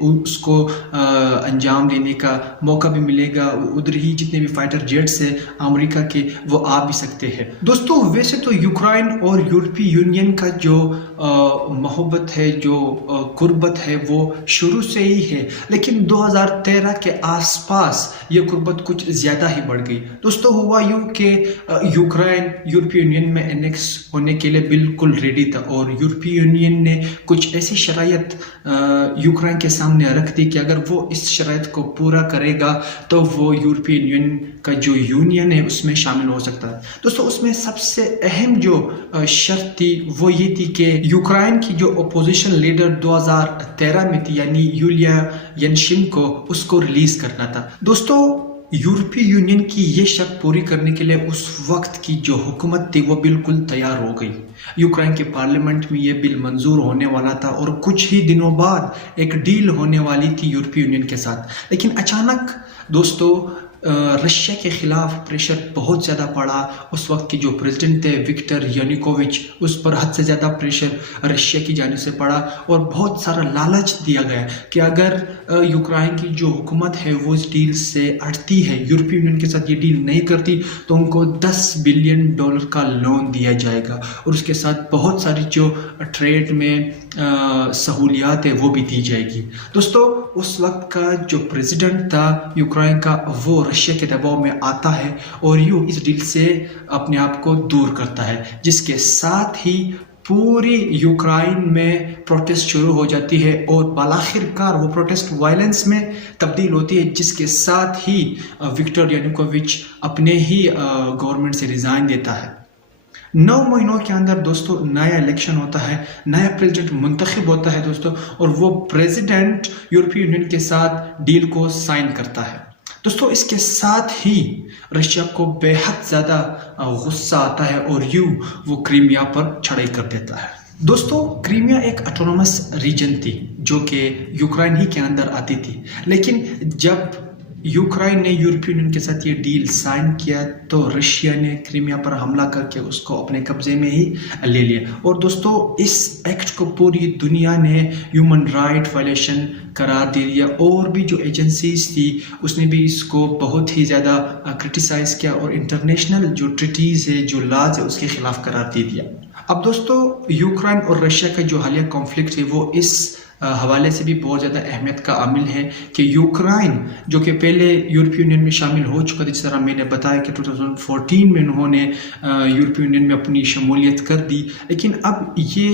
اس کو انجام دینے کا موقع بھی ملے گا. ادھر ہی جتنے بھی فائٹر جیٹس ہیں امریکہ کے وہ آ بھی سکتے ہیں. دوستو ویسے تو یوکرائن اور یورپی یونین کا جو محبت ہے، جو قربت ہے وہ شروع سے ہی ہے، لیکن 2013 کے آس پاس یہ قربت کچھ زیادہ ہی بڑھ گئی. دوستو ہوا یوں کہ یوکرائن یورپی یونین میں انیکس ہونے کے لیے بالکل ریڈی تھا، اور یورپی یونین نے کچھ ایسی شرائط یوکرائن کے سامنے رکھ دی کہ اگر وہ اس شرائط کو پورا کرے گا تو وہ یورپی یونین کا جو یونین ہے اس میں شامل ہو سکتا ہے. دوستو اس میں سب سے اہم جو شرط تھی وہ یہ تھی کہ یوکرائن کی جو اپوزیشن لیڈر 2013 میں تھی یعنی یولیا ینشینکو، اس کو ریلیز کرنا تھا. دوستو یورپی یونین کی یہ شرط پوری کرنے کے لیے اس وقت کی جو حکومت تھی وہ بالکل تیار ہو گئی. یوکرائن کے پارلیمنٹ میں یہ بل منظور ہونے والا تھا اور کچھ ہی دنوں بعد ایک ڈیل ہونے والی تھی یورپی یونین کے ساتھ. لیکن اچانک دوستو رشیا کے خلاف پریشر بہت زیادہ پڑا. اس وقت کی جو پریزیڈنٹ تھے وکٹر یانوکووچ، اس پر حد سے زیادہ پریشر رشیا کی جانب سے پڑا اور بہت سارا لالچ دیا گیا کہ اگر یوکرائن کی جو حکومت ہے وہ اس ڈیل سے اٹھتی ہے، یورپی یونین کے ساتھ یہ ڈیل نہیں کرتی، تو ان کو $10 بلین کا لون دیا جائے گا اور اس کے ساتھ بہت ساری جو ٹریڈ میں سہولیات ہے وہ بھی دی جائے گی. دوستو اس وقت کا جو پریزیڈنٹ تھا یوکرائن کا وہ رشیا کے دباؤ میں آتا ہے اور یوں اس ڈیل سے اپنے آپ کو دور کرتا ہے، جس کے ساتھ ہی پوری یوکرائن میں پروٹیسٹ شروع ہو جاتی ہے اور بالآخر کار وہ پروٹیسٹ وائلنس میں تبدیل ہوتی ہے، جس کے ساتھ ہی وکٹر یانوکووچ اپنے ہی گورنمنٹ سے ریزائن دیتا ہے. 9 مہینوں کے اندر دوستو نیا الیکشن ہوتا ہے، نیا پریزیڈنٹ منتخب ہوتا ہے دوستو، اور وہ پریزیڈنٹ یورپی یونین کے ساتھ ڈیل کو سائن کرتا ہے. دوستو اس کے ساتھ ہی رشیا کو بے حد زیادہ غصہ آتا ہے اور یوں وہ کریمیا پر چڑھائی کر دیتا ہے. دوستو کریمیا ایک آٹونومس ریجن تھی جو کہ یوکرائن ہی کے اندر آتی تھی، لیکن جب یوکرائن نے یورپی یونین کے ساتھ یہ ڈیل سائن کیا تو رشیا نے کریمیا پر حملہ کر کے اس کو اپنے قبضے میں ہی لے لیا. اور دوستو اس ایکٹ کو پوری دنیا نے ہیومن رائٹ وائلیشن قرار دے دیا، اور بھی جو ایجنسیز تھی اس نے بھی اس کو بہت ہی زیادہ کرٹیسائز کیا اور انٹرنیشنل جو ٹریٹیز ہے، جو لاز ہے، اس کے خلاف قرار دے دیا. اب دوستو یوکرائن اور رشیا کا جو حالیہ کانفلکٹ ہے وہ اس حوالے سے بھی بہت زیادہ اہمیت کا عامل ہے کہ یوکرائن جو کہ پہلے یورپی یونین میں شامل ہو چکا تھا، جس طرح میں نے بتایا کہ 2014 میں انہوں نے یورپی یونین میں اپنی شمولیت کر دی، لیکن اب یہ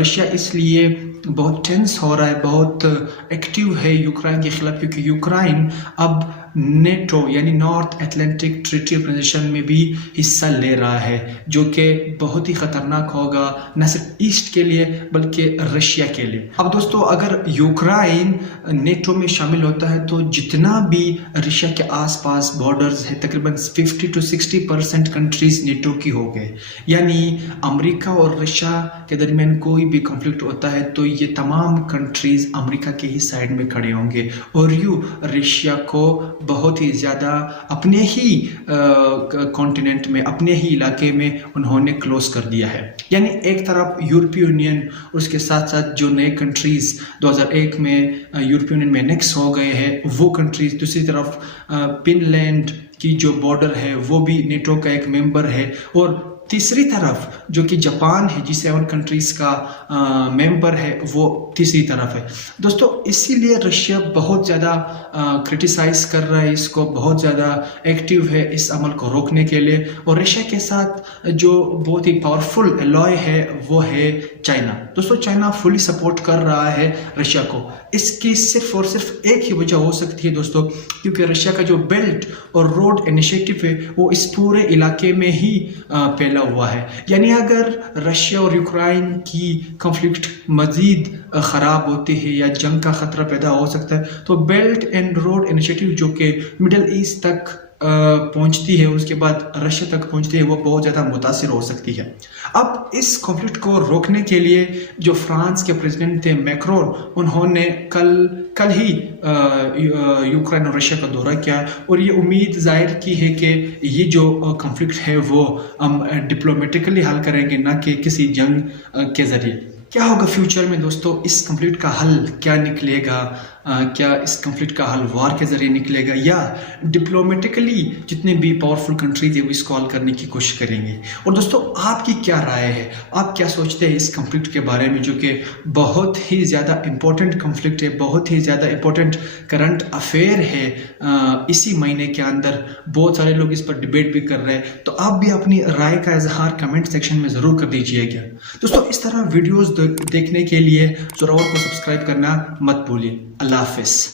رشیا اس لیے بہت ٹینس ہو رہا ہے، بہت ایکٹیو ہے یوکرائن کے خلاف، کیونکہ یوکرائن اب نیٹو یعنی نارتھ اٹلانٹک ٹریٹی آرگنائزیشن میں بھی حصہ لے رہا ہے، جو کہ بہت ہی خطرناک ہوگا نہ صرف ایسٹ کے لیے بلکہ رشیا کے لیے. اب دوستو اگر یوکرائن نیٹو میں شامل ہوتا ہے تو جتنا بھی رشیا کے آس پاس بارڈرز ہے تقریباً 50 to 60% کنٹریز نیٹو کی ہو گئے، یعنی امریکہ اور رشیا کے درمیان کوئی بھی کنفلکٹ ہوتا ہے تو یہ تمام کنٹریز امریکہ کے ہی سائڈ میں کھڑے ہوں گے، اور یوں رشیا کو بہت ہی زیادہ اپنے ہی کانٹیننٹ میں، اپنے ہی علاقے میں انہوں نے کلوز کر دیا ہے. یعنی ایک طرف یورپی یونین اور اس کے ساتھ ساتھ جو نئے کنٹریز 2001 میں یورپی یونین میں انیکس ہو گئے ہیں وہ کنٹریز، دوسری طرف فن لینڈ کی جو بارڈر ہے وہ بھی نیٹو کا ایک ممبر ہے، اور تیسری طرف جو کہ جاپان ہے جی 7 کنٹریز کا ممبر ہے وہ تیسری طرف ہے. دوستو اسی لیے رشیا بہت زیادہ کرٹیسائز کر رہا ہے، اس کو بہت زیادہ ایکٹیو ہے اس عمل کو روکنے کے لیے. اور رشیا کے ساتھ جو بہت ہی پاورفل الائے ہے وہ ہے چائنا. دوستو چائنا فلی سپورٹ کر رہا ہے رشیا کو. اس کی صرف اور صرف ایک ہی وجہ ہو سکتی ہے دوستو، کیونکہ رشیا کا جو بیلٹ اور روڈ انیشیٹو ہے وہ اس پورے علاقے میں ہی پھیلا ہوا ہے. یعنی اگر رشیا اور یوکرائن کی کنفلکٹ مزید خراب ہوتی ہے یا جنگ کا خطرہ پیدا ہو سکتا ہے تو بیلٹ اینڈ روڈ انیشیٹو جو کہ مڈل ایسٹ تک پہنچتی ہے، اس کے بعد رشیا تک پہنچتی ہے، وہ بہت زیادہ متاثر ہو سکتی ہے. اب اس کنفلکٹ کو روکنے کے لیے جو فرانس کے پریزیڈنٹ تھے میکرون، انہوں نے کل ہی یوکرائن اور رشیا کا دورہ کیا اور یہ امید ظاہر کی ہے کہ یہ جو کنفلکٹ ہے وہ ہم ڈپلومیٹکلی حل کریں گے، نہ کہ کسی جنگ کے ذریعے. کیا ہوگا فیوچر میں دوستو، اس کنفلکٹ کا حل کیا نکلے گا؟ کیا اس کنفلکٹ کا حل وار کے ذریعے نکلے گا یا ڈپلومیٹکلی جتنے بھی پاورفل کنٹریز ہیں وہ اس کو حل کرنے کی کوشش کریں گے؟ اور دوستو آپ کی کیا رائے ہے؟ آپ کیا سوچتے ہیں اس کنفلکٹ کے بارے میں، جو کہ بہت ہی زیادہ امپورٹنٹ کنفلکٹ ہے، بہت ہی زیادہ امپورٹنٹ کرنٹ افیئر ہے؟ اسی مہینے کے اندر بہت سارے لوگ اس پر ڈیبیٹ بھی کر رہے ہیں، تو آپ بھی اپنی رائے کا اظہار کمنٹ سیکشن میں ضرور کر دیجئے گا۔ دوستو اس طرح ویڈیوز دیکھنے کے لیے زوراور کو سبسکرائب کرنا مت بھولیے۔ اللہ حافظ۔